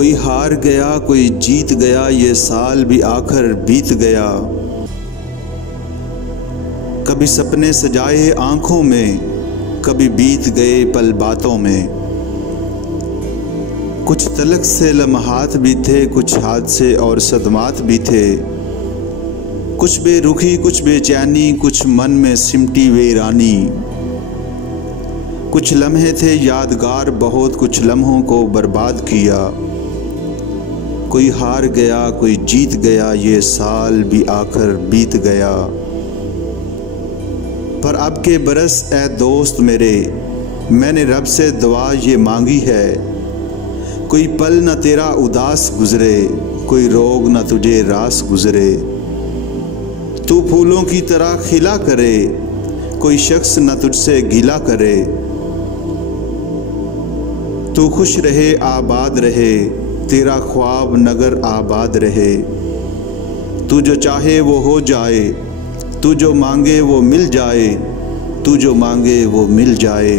कोई हार गया कोई जीत गया, ये साल भी आखिर बीत गया। कभी सपने सजाए आंखों में, कभी बीत गए पल बातों में। कुछ तलख से लम्हात भी थे, कुछ हादसे और सदमात भी थे। कुछ बेरुखी कुछ बेचैनी, कुछ मन में सिमटी वीरानी। कुछ लम्हे थे यादगार बहुत, कुछ लम्हों को बर्बाद किया। कोई हार गया कोई जीत गया, ये साल भी आखिर बीत गया। पर अब के बरस ए दोस्त मेरे, मैंने रब से दुआ ये मांगी है। कोई पल न तेरा उदास गुजरे, कोई रोग न तुझे रास गुजरे। तू फूलों की तरह खिला करे, कोई शख्स न तुझसे गिला करे। तू खुश रहे आबाद रहे, तेरा ख्वाब नगर आबाद रहे। तू जो चाहे वो हो जाए, तू जो मांगे वो मिल जाए, तू जो मांगे वो मिल जाए।